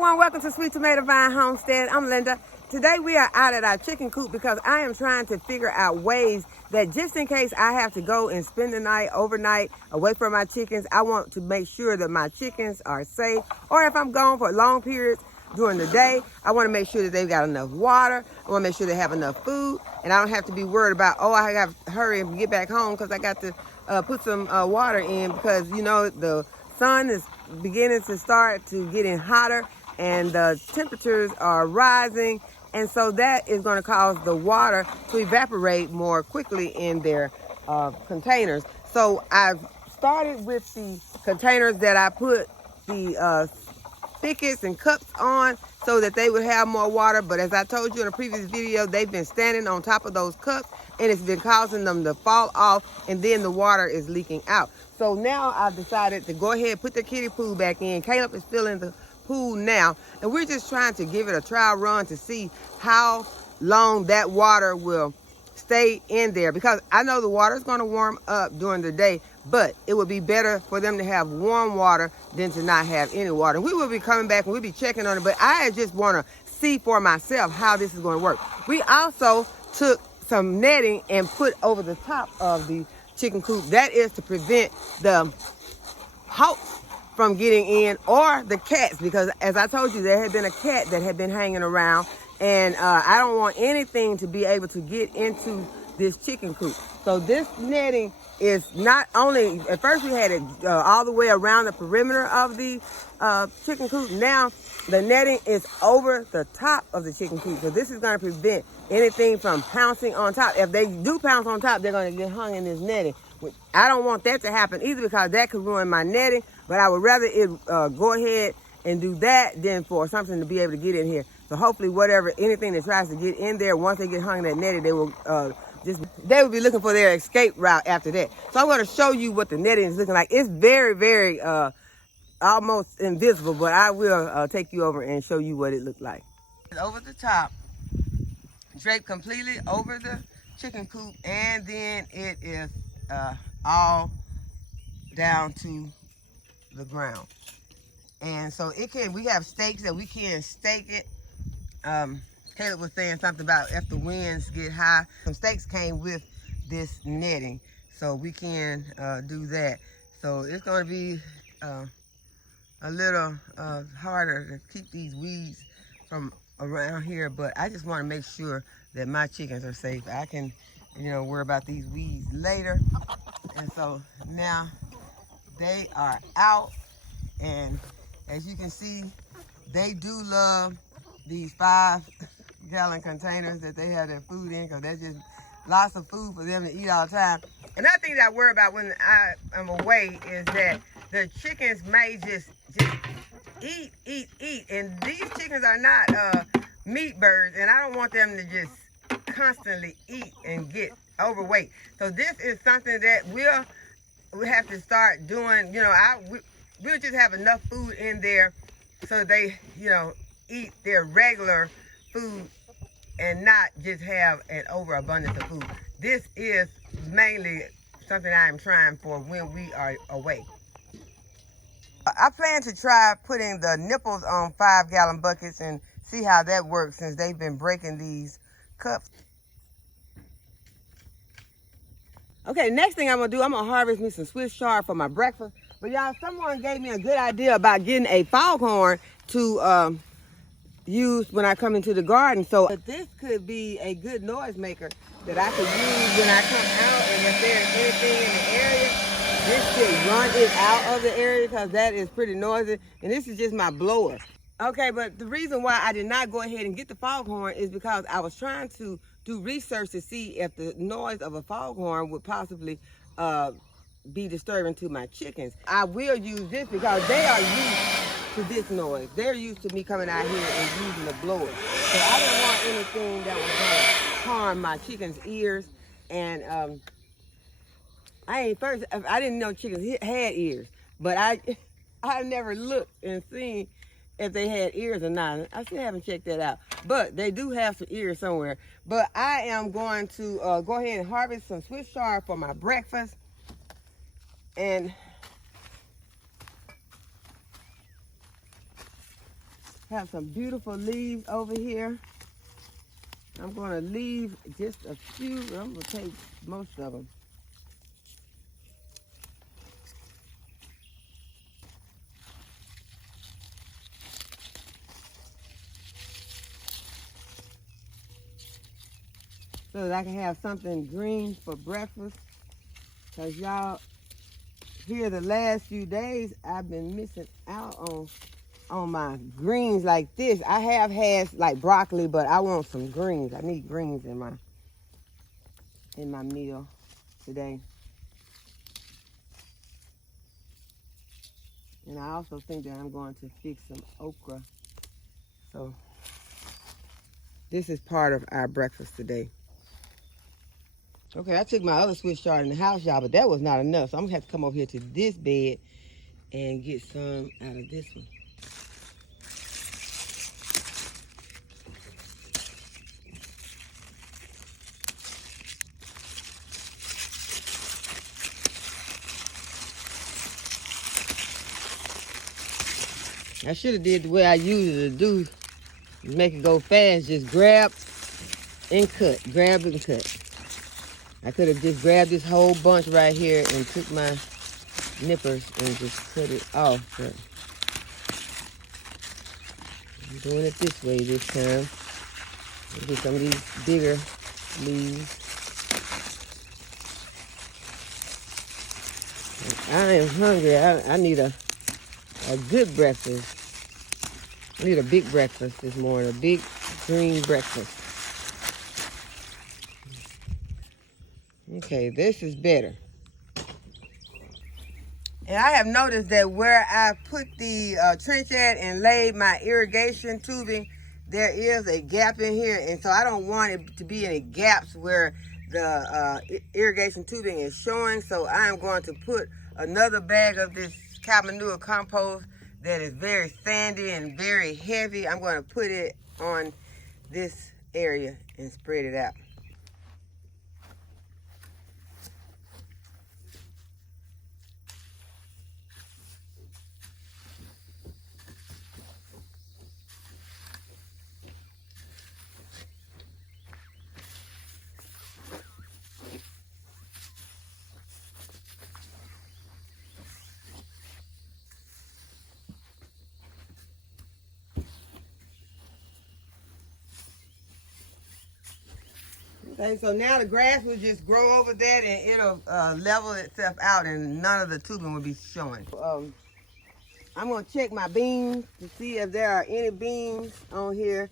everyone, welcome to Sweet Tomato Vine Homestead. I'm Linda. Today we are out at our chicken coop because I am trying to figure out ways that just in case I have to go and spend the night, overnight, away from my chickens, I want to make sure that my chickens are safe. Or if I'm gone for long periods during the day, I want to make sure that they've got enough water. I want to make sure they have enough food. And I don't have to be worried about, oh, I have to hurry and get back home because I got to put some water in because, you know, the sun is beginning to start to getting hotter and the temperatures are rising, and so that is going to cause the water to evaporate more quickly in their containers. So I've started with the containers that I put the spigots and cups on so that they would have more water, but as I told you in a previous video, they've been standing on top of those cups and it's been causing them to fall off, and then the water is leaking out. So now I've decided to go ahead and put the kiddie pool back in. Caleb is filling the pool now, and we're just trying to give it a trial run to see how long that water will stay in there, because I know the water is going to warm up during the day, but it would be better for them to have warm water than to not have any water. We will be coming back and we'll be checking on it, but I just want to see for myself how this is going to work. We also took some netting and put over the top of the chicken coop. That is to prevent the hawks from getting in, or the cats, because as I told you, there had been a cat that had been hanging around, and I don't want anything to be able to get into this chicken coop. So this netting is not only, at first we had it all the way around the perimeter of the chicken coop. Now the netting is over the top of the chicken coop. So this is going to prevent anything from pouncing on top. If they do pounce on top, they're going to get hung in this netting. I don't want that to happen either, because that could ruin my netting, but I would rather it go ahead and do that than for something to be able to get in here. So hopefully anything that tries to get in there, once they get hung in that netting, they will they will be looking for their escape route after that. So I'm going to show you what the netting is looking like. It's very, very almost invisible, but I will take you over and show you what it looked like. Over the top, draped completely over the chicken coop, and then it is all down to the ground. And so we have stakes that we can stake it. Caleb was saying something about if the winds get high, some stakes came with this netting, so we can do that. So it's going to be a little harder to keep these weeds from around here, but I just want to make sure that my chickens are safe. I can, worry about these weeds later. And so now they are out, and as you can see, they do love these 5-gallon containers that they have their food in, because that's just lots of food for them to eat all the time. Another thing that I worry about when I am away is that the chickens may just eat, and these chickens are not meat birds, and I don't want them to just constantly eat and get overweight. So this is something that we have to start doing. We'll just have enough food in there so they, eat their regular food and not just have an overabundance of food. This is mainly something I am trying for when we are away. I plan to try putting the nipples on 5-gallon buckets and see how that works, since they've been breaking these cups. Okay, next thing I'm going to do, I'm going to harvest me some Swiss Chard for my breakfast. But y'all, someone gave me a good idea about getting a foghorn to use when I come into the garden. So this could be a good noise maker that I could use when I come out, and if there's anything in the area, this could run it out of the area, because that is pretty noisy. And this is just my blower. Okay, but the reason why I did not go ahead and get the foghorn is because I was trying to do research to see if the noise of a foghorn would possibly be disturbing to my chickens. I will use this because they are used to this noise. They're used to me coming out here and using the blower. So I didn't want anything that was going to harm my chickens' ears. And I didn't know chickens had ears, but I never looked and seen if they had ears or not. I still haven't checked that out, but they do have some ears somewhere. But I am going to go ahead and harvest some Swiss Chard for my breakfast. And Have some beautiful leaves over here. I'm going to leave just a few. I'm going to take most of them. So that I can have something green for breakfast. Because y'all, here the last few days, I've been missing out on my greens like this. I have had like broccoli, but I want some greens. I need greens in my meal today. And I also think that I'm going to fix some okra. So this is part of our breakfast today. Okay, I took my other Swiss Chard in the house, y'all, but that was not enough. So I'm gonna have to come over here to this bed and get some out of this one. I should have did the way I usually do, make it go fast, just grab and cut, grab and cut. I could have just grabbed this whole bunch right here and took my nippers and just cut it off, but I'm doing it this way this time. Get some of these bigger leaves. I am hungry. I need a good breakfast. I need a big breakfast this morning, a big green breakfast. Okay, this is better. And I have noticed that where I put the trench at and laid my irrigation tubing, there is a gap in here. And so I don't want it to be any gaps where the irrigation tubing is showing. So I am going to put another bag of this cow manure compost that is very sandy and very heavy. I'm going to put it on this area and spread it out. Okay, so now the grass will just grow over that and it'll level itself out and none of the tubing will be showing. I'm going to check my beans to see if there are any beans on here.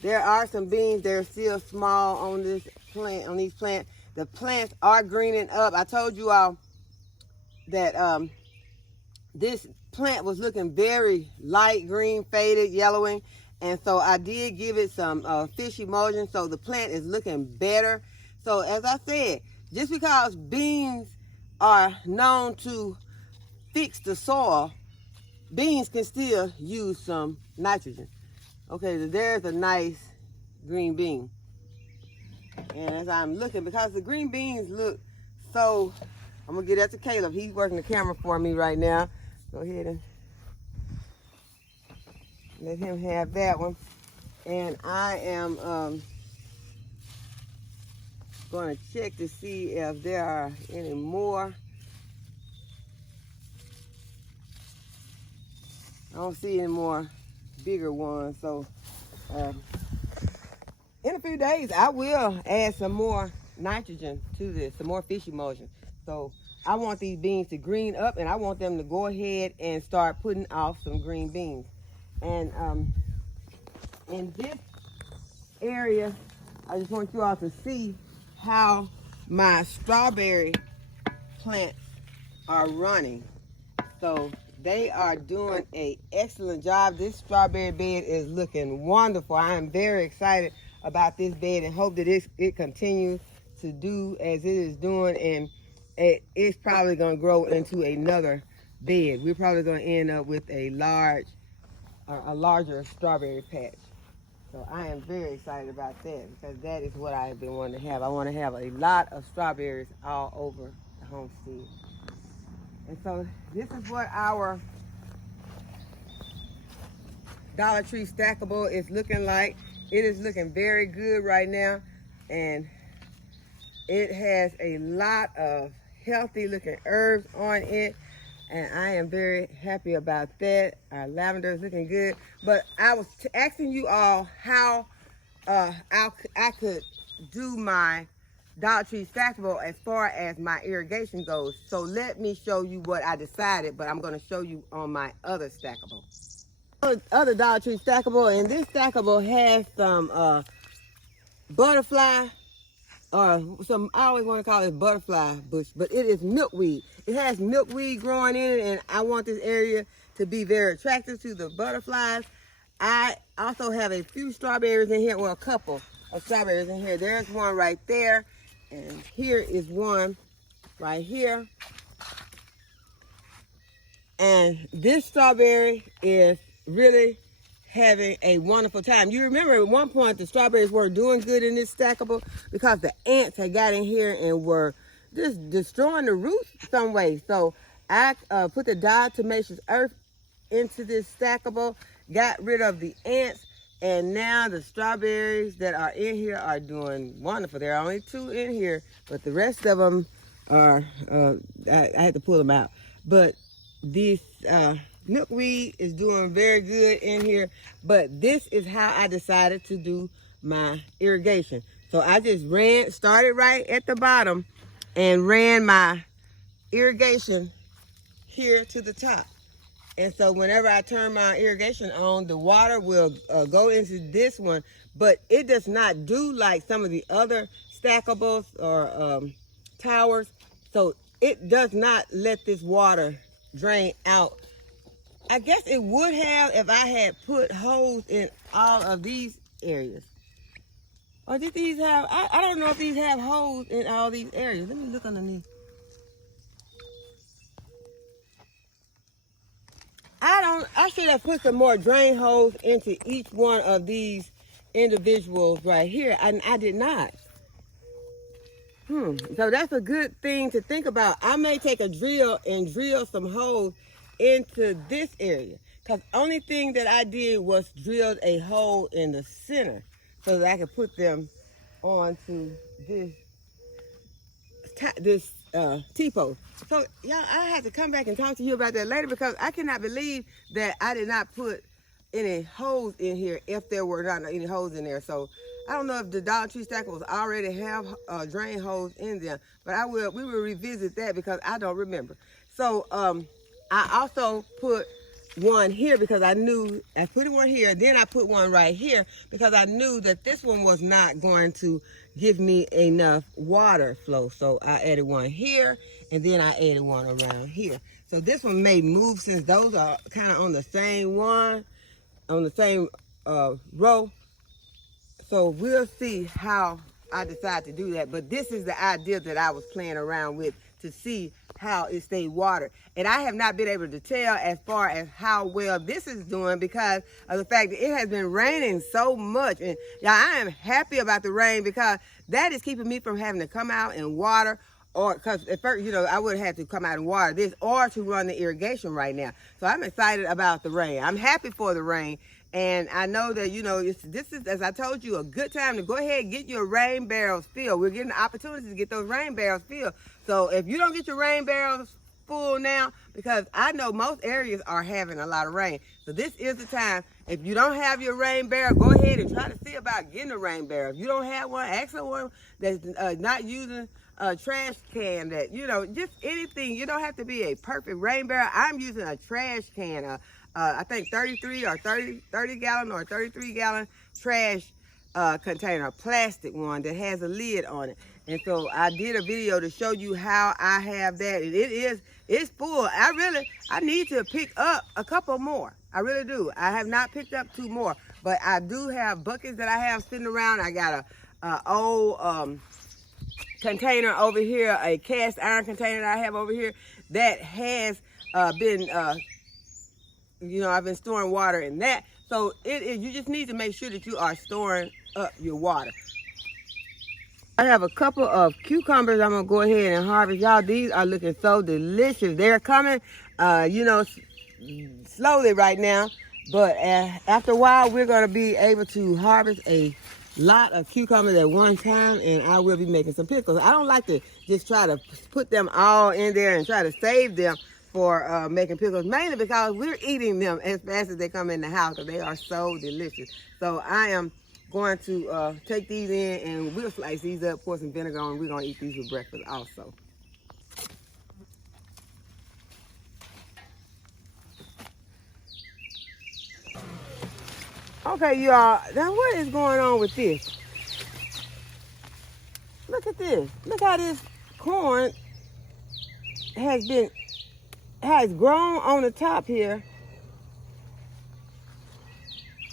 There are some beans that are still small on this plant, on these plants. The plants are greening up. I told you all that this plant was looking very light green, faded, yellowing. And so I did give it some fish emulsion, so the plant is looking better. So as I said, just because beans are known to fix the soil, beans can still use some nitrogen. Okay, so there's a nice green bean. And as I'm looking, because the green beans look so, I'm gonna get that to Caleb. He's working the camera for me right now. Go ahead and let him have that one. And I am going to check to see if there are any more. I don't see any more bigger ones. So in a few days, I will add some more nitrogen to this, some more fish emulsion. So I want these beans to green up and I want them to go ahead and start putting off some green beans. And in this area, I just want you all to see how my strawberry plants are running. So they are doing an excellent job. This strawberry bed is looking wonderful. I am very excited about this bed and hope that it continues to do as it is doing, and it's probably going to grow into another bed. We're probably going to end up with a larger strawberry patch. So I am very excited about that because that is what I have been wanting to have. I want to have a lot of strawberries all over the homestead. And so this is what our Dollar Tree Stackable is looking like. It is looking very good right now, and it has a lot of healthy looking herbs on it, and I am very happy about that. Our lavender is looking good, but I was asking you all how I could do my Dollar Tree Stackable as far as my irrigation goes. So let me show you what I decided, but I'm going to show you on my other Stackable. Other Dollar Tree Stackable, and this Stackable has some butterfly, or some, I always want to call it butterfly bush, but it is milkweed. It has milkweed growing in it, and I want this area to be very attractive to the butterflies. I also have a few strawberries in here, well, a couple of strawberries in here. There's one right there, and here is one right here. And this strawberry is really having a wonderful time. You remember at one point the strawberries weren't doing good in this Stackable because the ants had got in here and were just destroying the roots some way. So I put the diatomaceous earth into this Stackable, got rid of the ants, and now the strawberries that are in here are doing wonderful. There are only 2 in here, but the rest of them are, I had to pull them out. But these milkweed is doing very good in here, but this is how I decided to do my irrigation. So I just started right at the bottom and ran my irrigation here to the top. And so whenever I turn my irrigation on, the water will go into this one, but it does not do like some of the other Stackables or towers. So it does not let this water drain out. I guess it would have if I had put holes in all of these areas. Or did these have, I don't know if these have holes in all these areas. Let me look underneath. I should have put some more drain holes into each one of these individuals right here, and I did not. So that's a good thing to think about. I may take a drill and drill some holes into this area, because only thing that I did was drilled a hole in the center so that I could put them onto this T-post. So y'all, I have to come back and talk to you about that later, because I cannot believe that I did not put any holes in here if there were not any holes in there. So I don't know if the Dollar Tree Stackables already have drain holes in them, but we will revisit that because I don't remember. So I also put one here because I knew, I put one here, then I put one right here because I knew that this one was not going to give me enough water flow. So I added one here, and then I added one around here. So this one may move since those are kind of on the same one, on the same row. So we'll see how I decide to do that. But this is the idea that I was playing around with to see how it stayed watered. And I have not been able to tell as far as how well this is doing because of the fact that it has been raining so much. And y'all, I am happy about the rain because that is keeping me from having to come out and water, or because at first, you know, I would have to come out and water this or to run the irrigation right now. So I'm excited about the rain. I'm happy for the rain. And I know that, you know, this is, as I told you, a good time to go ahead and get your rain barrels filled. We're getting the opportunity to get those rain barrels filled. So if you don't get your rain barrels full now, because I know most areas are having a lot of rain. So this is the time. If you don't have your rain barrel, go ahead and try to see about getting a rain barrel. If you don't have one, ask someone that's not using a trash can, that, you know, just anything. You don't have to be a perfect rain barrel. I'm using a trash can, I think 33 or 30 gallon or 33 gallon trash container, a plastic one that has a lid on it. And so I did a video to show you how I have that. And it's full. I need to pick up a couple more. I really do. I have not picked up 2 more, but I do have buckets that I have sitting around. I got a old container over here, a cast iron container that I have over here that has been you know, I've been storing water in that. So you just need to make sure that you are storing up your water. I have a couple of cucumbers I'm gonna go ahead and harvest. Y'all, these are looking so delicious. They're coming, you know, slowly right now, But after a while, we're going to be able to harvest a lot of cucumbers at one time, and I will be making some pickles. I don't like to just try to put them all in there and try to save them for making pickles, mainly because we're eating them as fast as they come in the house because they are so delicious. So I am going to take these in, and we'll slice these up, pour some vinegar on, and we're going to eat these for breakfast also. Okay, y'all, now what is going on with this? Look at this. Look how this corn has grown on the top here,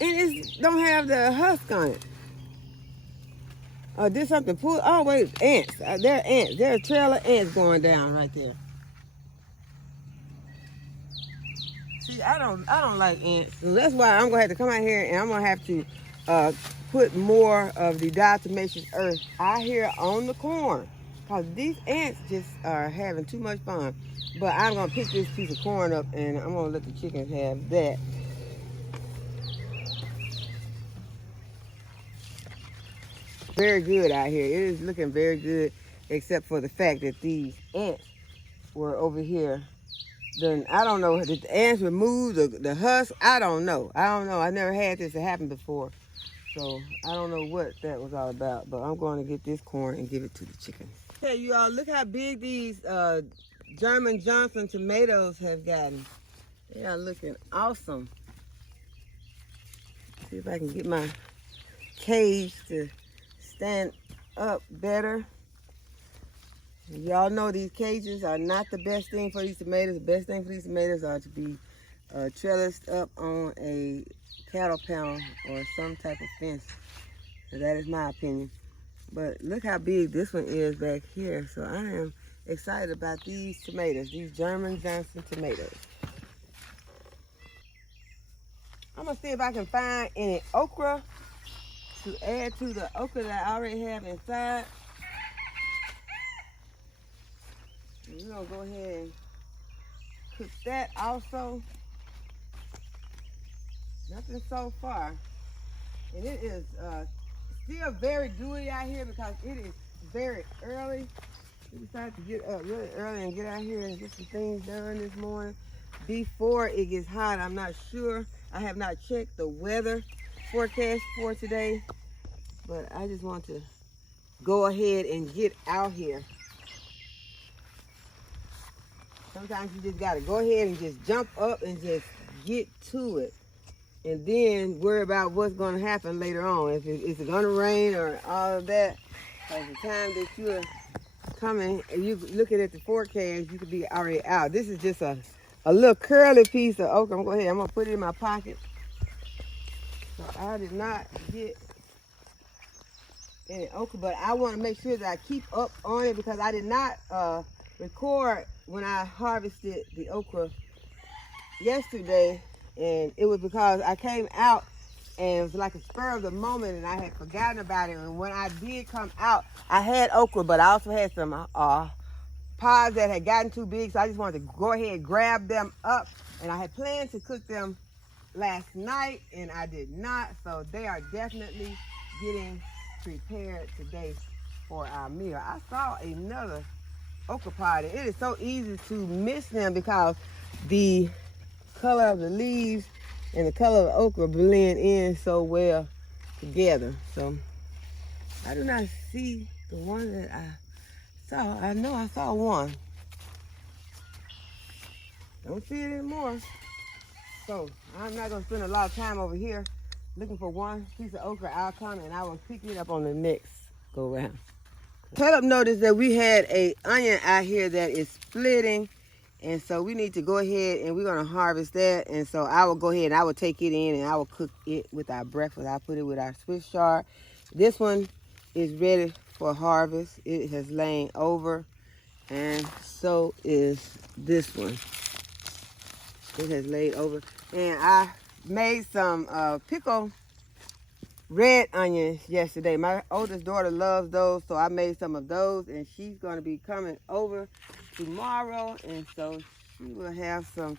and it don't have the husk on it. Did something pull? Oh wait, ants. There are ants. There's a trail of ants going down right there. See, I don't like ants, so that's why I'm gonna have to come out here and I'm gonna have to put more of the diatomaceous earth out here on the corn, cause these ants just are having too much fun. But I'm gonna pick this piece of corn up and I'm gonna let the chickens have that. Very good out here. It is looking very good, except for the fact that these ants were over here. Then I don't know, did the ants remove the husk? I don't know. I never had this happen before. So I don't know what that was all about, but I'm going to get this corn and give it to the chickens. Okay, you all, look how big these German Johnson tomatoes have gotten. They are looking awesome. See if I can get my cage to stand up better. Y'all know these cages are not the best thing for these tomatoes. The best thing for these tomatoes are to be trellised up on a cattle panel or some type of fence. So that is my opinion. But look how big this one is back here. So I am excited about these tomatoes, these German Johnson tomatoes. I'm gonna see if I can find any okra to add to the okra that I already have inside. And we're gonna go ahead and cook that also. Nothing so far. And it is still very dewy out here because it is very early. We decided to get up really early and get out here and get some things done this morning before it gets hot. I'm not sure. I have not checked the weather forecast for today, but I just want to go ahead and get out here. Sometimes you just gotta go ahead and just jump up and just get to it, and then worry about what's gonna happen later on. If it's gonna rain or all of that. By the time that you're coming and you looking at the forecast, you could be already out. This is just a little curly piece of okra. I'm gonna go ahead, I'm gonna put it in my pocket. So I did not get any okra, but I want to make sure that I keep up on it because I did not record when I harvested the okra yesterday, and it was because I came out and it was like a spur of the moment and I had forgotten about it. And when I did come out, I had okra, but I also had some pods that had gotten too big, so I just wanted to go ahead and grab them up. And I had planned to cook them last night and I did not, so they are definitely getting prepared today for our meal. I saw another okra pod, and it is so easy to miss them because the color of the leaves and the color of the okra blend in so well together. So I do not see the one that I saw. I know I saw one. Don't see it anymore. So I'm not gonna spend a lot of time over here looking for one piece of okra. I'll come and I will pick it up on the next go around. Caleb noticed that we had an onion out here that is splitting, and so we need to go ahead and we're going to harvest that. And so I will go ahead and I will take it in and I will cook it with our breakfast. I'll put it with our Swiss Chard. This one is ready for harvest. It has lain over, and so is this one. It has laid over. And I made some pickled red onions yesterday. My oldest daughter loves those, so I made some of those, and she's going to be coming over tomorrow, and so she will have some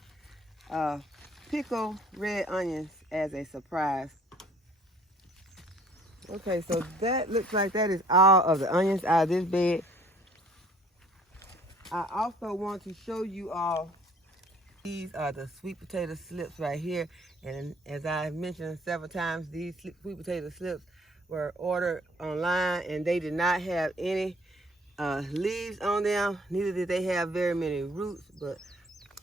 pickle red onions as a surprise. Okay, so that looks like that is all of the onions out of this bed. I also want to show you all, these are the sweet potato slips right here. And as I mentioned several times, these sweet potato slips were ordered online and they did not have any leaves on them. Neither did they have very many roots, but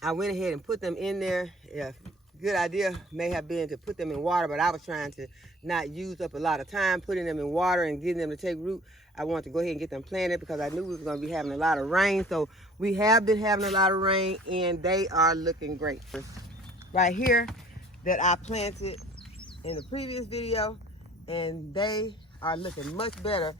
I went ahead and put them in there. Yeah, good idea may have been to put them in water, but I was trying to not use up a lot of time putting them in water and getting them to take root. I wanted to go ahead and get them planted because I knew we were going to be having a lot of rain. So we have been having a lot of rain and they are looking great. Right here that I planted in the previous video, and they are looking much better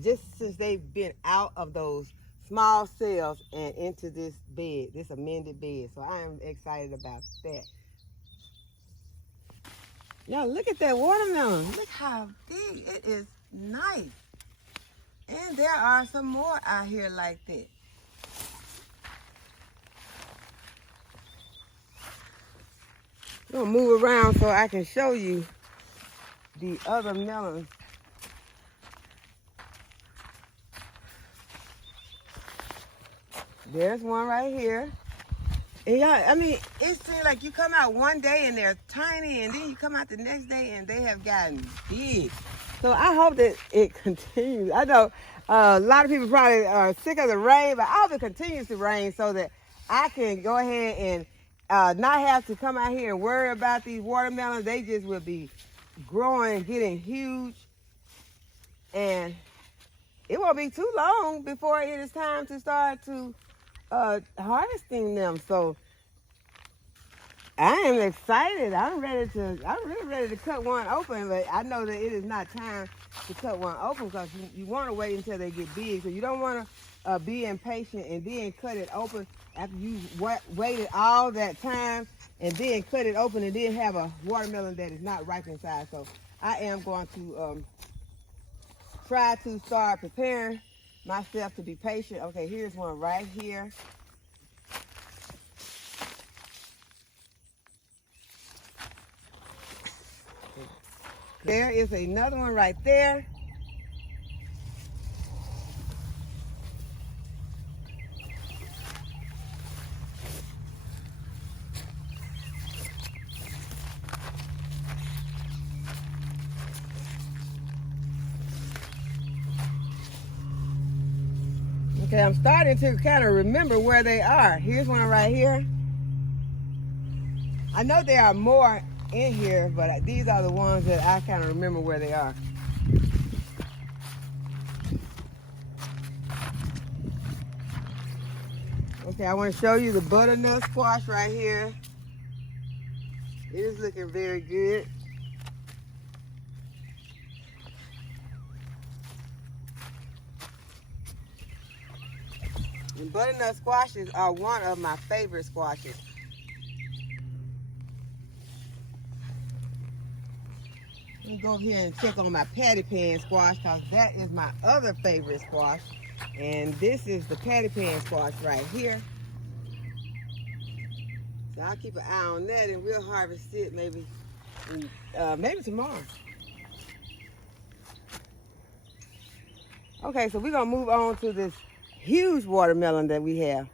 just since they've been out of those small cells and into this bed, this amended bed. So I am excited about that. Y'all look at that watermelon. Look how big. It is nice. And there are some more out here like that. I'm gonna move around so I can show you the other melons. There's one right here. And y'all, I mean, it seems like you come out one day and they're tiny, and then you come out the next day and they have gotten big. So I hope that it continues. I know a lot of people probably are sick of the rain, but I hope it continues to rain so that I can go ahead and not have to come out here and worry about these watermelons. They just will be growing, getting huge, and it won't be too long before it is time to start to harvesting them. So I am excited. I'm really ready to cut one open, but I know that it is not time to cut one open because you want to wait until they get big. So you don't want to be impatient and then cut it open after you waited all that time and then cut it open and then have a watermelon that is not ripe inside. So I am going to try to start preparing myself to be patient. Okay, here's one right here. There is another one right there. Okay, I'm starting to kind of remember where they are. Here's one right here. I know there are more in here, but these are the ones that I kind of remember where they are. Okay, I want to show you the butternut squash right here. It is looking very good. And butternut squashes are one of my favorite squashes. Let me go here and check on my patty pan squash because that is my other favorite squash. And this is the patty pan squash right here. So I'll keep an eye on that and we'll harvest it maybe tomorrow. Okay, so we're gonna move on to this huge watermelon that we have.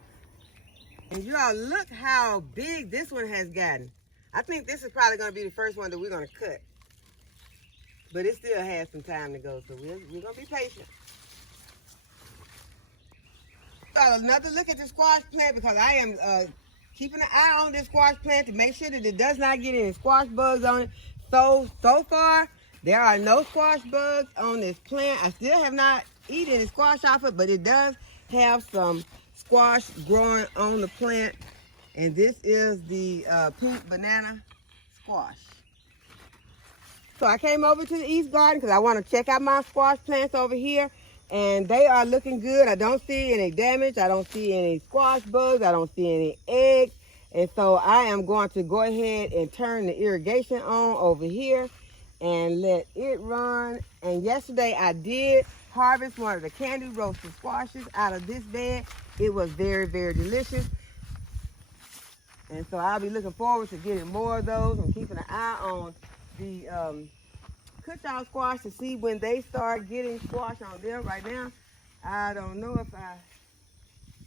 And you all look how big this one has gotten. I think this is probably gonna be the first one that we're gonna cut. But it still has some time to go, so we're gonna be patient. So another look at the squash plant because I am keeping an eye on this squash plant to make sure that it does not get any squash bugs on it. So far, there are no squash bugs on this plant. I still have not eaten any squash off it, but it does have some squash growing on the plant. And this is the pink banana squash. So I came over to the East Garden because I want to check out my squash plants over here. And they are looking good. I don't see any damage. I don't see any squash bugs. I don't see any eggs. And so I am going to go ahead and turn the irrigation on over here and let it run. And yesterday I did harvest one of the candy roasted squashes out of this bed. It was very, very delicious. And so I'll be looking forward to getting more of those. I'm keeping an eye on the cushaw squash to see when they start getting squash on them. Right now, I don't know if I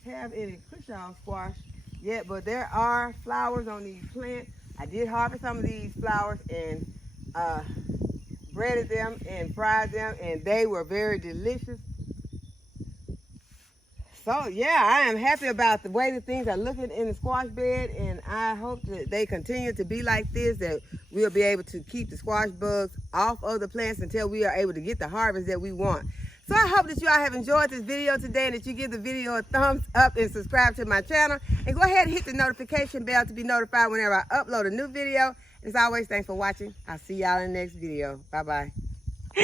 have any cushaw squash yet, but there are flowers on these plants. I did harvest some of these flowers and breaded them and fried them, and they were very delicious. So yeah, I am happy about the way that things are looking in the squash bed, and I hope that they continue to be like this, that we'll be able to keep the squash bugs off of the plants until we are able to get the harvest that we want. So I hope that you all have enjoyed this video today, and that you give the video a thumbs up and subscribe to my channel. And go ahead and hit the notification bell to be notified whenever I upload a new video. As always, thanks for watching. I'll see y'all in the next video. Bye-bye.